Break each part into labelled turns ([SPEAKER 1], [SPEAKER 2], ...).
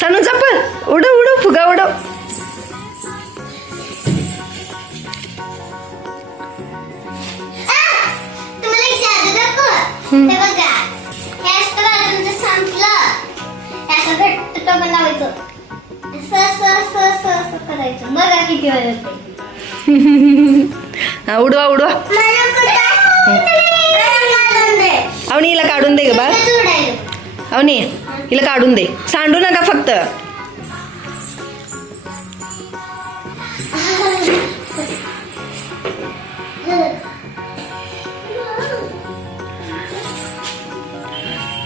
[SPEAKER 1] सानू जा पण उडव उडव
[SPEAKER 2] फुगा उडव. उडवा उडवा. अवनीला काढून दे ग बा अवनी. हिला काढून दे. सांडू नका फक्त.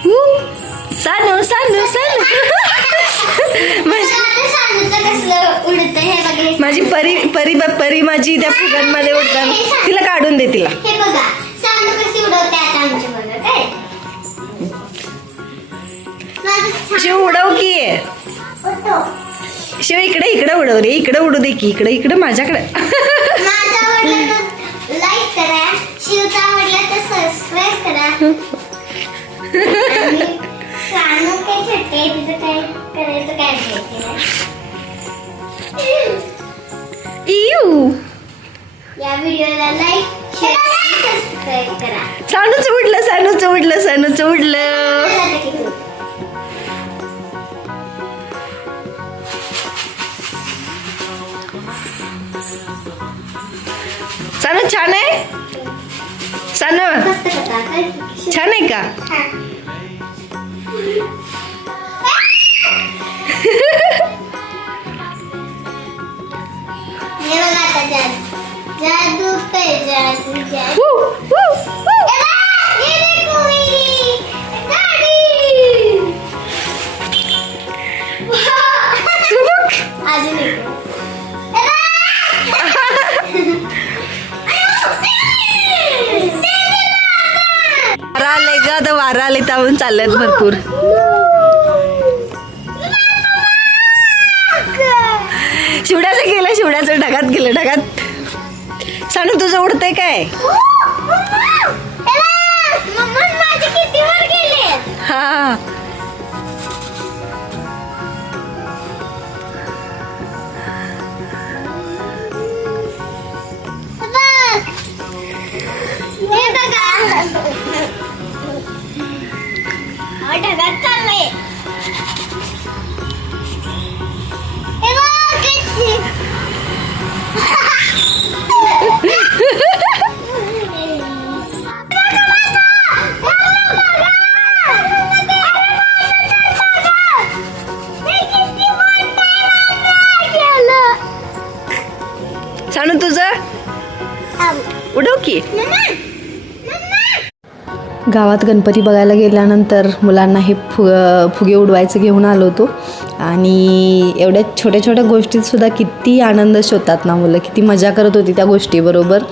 [SPEAKER 2] हू, सानू सानू सानू माझी- परी परी परी माझी त्या फुगांमध्ये उडताना तिला काढून दे तिला.
[SPEAKER 1] हे बघा सांडू कशी उडवते आता आमच्या बघा काय?
[SPEAKER 2] शिव उडव की. शिव इकडे इकडे उडव रे इकडे उडू दे की इकडे इकडे माझ्याकडे.
[SPEAKER 1] करा शिवचा आवडला तर सबस्क्राईब करा. आणि सांगू
[SPEAKER 2] सानू छान आहे? सानू. छान आहे का?
[SPEAKER 1] जादू जादू पे जादू जादू.
[SPEAKER 2] वारा आले त्यावरून चालल्यात भरपूर. शिवड्याचं गेलं शिवड्याचं ढगात गेलं ढगात. सांग तुझं उडतंय काय? हा.
[SPEAKER 1] हे बघा. हा ढगात चाललंय.
[SPEAKER 2] सानू तुझं? उडव की. गावात गणपती बघायला गेल्यानंतर मुलांना हे फु फुगे उडवायचं घेऊन आलो होतो. आणि एवढ्या छोट्या छोट्या गोष्टीतसुद्धा किती आनंद शोधतात ना मुलं. किती मजा करत होती त्या गोष्टीबरोबर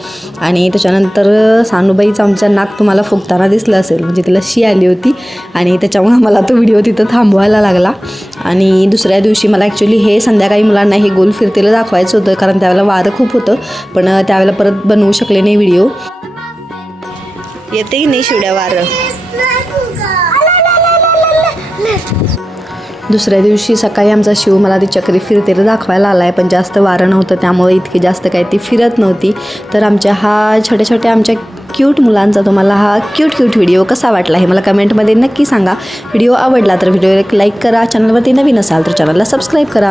[SPEAKER 2] आणि त्याच्यानंतर सानूबाईच आमच्या नाक तुम्हाला फुगताना दिसलं असेल. म्हणजे तिला शी आली होती. आणि त्याच्यामुळे मला तो व्हिडिओ तिथं थांबवायला लागला. आणि दुसऱ्या दिवशी मला ॲक्च्युली हे संध्याकाळी मुलांना हे गोल फिरतेलं दाखवायचं होतं. कारण त्यावेळेला वारं खूप होतं. पण त्यावेळेला परत बनवू शकले नाही व्हिडिओ. येते की नाही शिवड्या वारं? दुसऱ्या दिवशी सकाळी आमचा शिव मला ती चक्री फिरतेला दाखवायला आला आहे पण जास्त वारं नव्हतं त्यामुळे इतकी जास्त काही ती फिरत नव्हती. तर आमच्या हा छोट्या छोट्या आमच्या क्यूट मुलांचा तुम्हाला हा क्यूट क्यूट व्हिडिओ कसा वाटला हे मला कमेंटमध्ये नक्की सांगा. व्हिडिओ आवडला तर व्हिडिओ लाईक करा चॅनलवरती नवीन असाल तर चॅनलला सबस्क्राईब करा.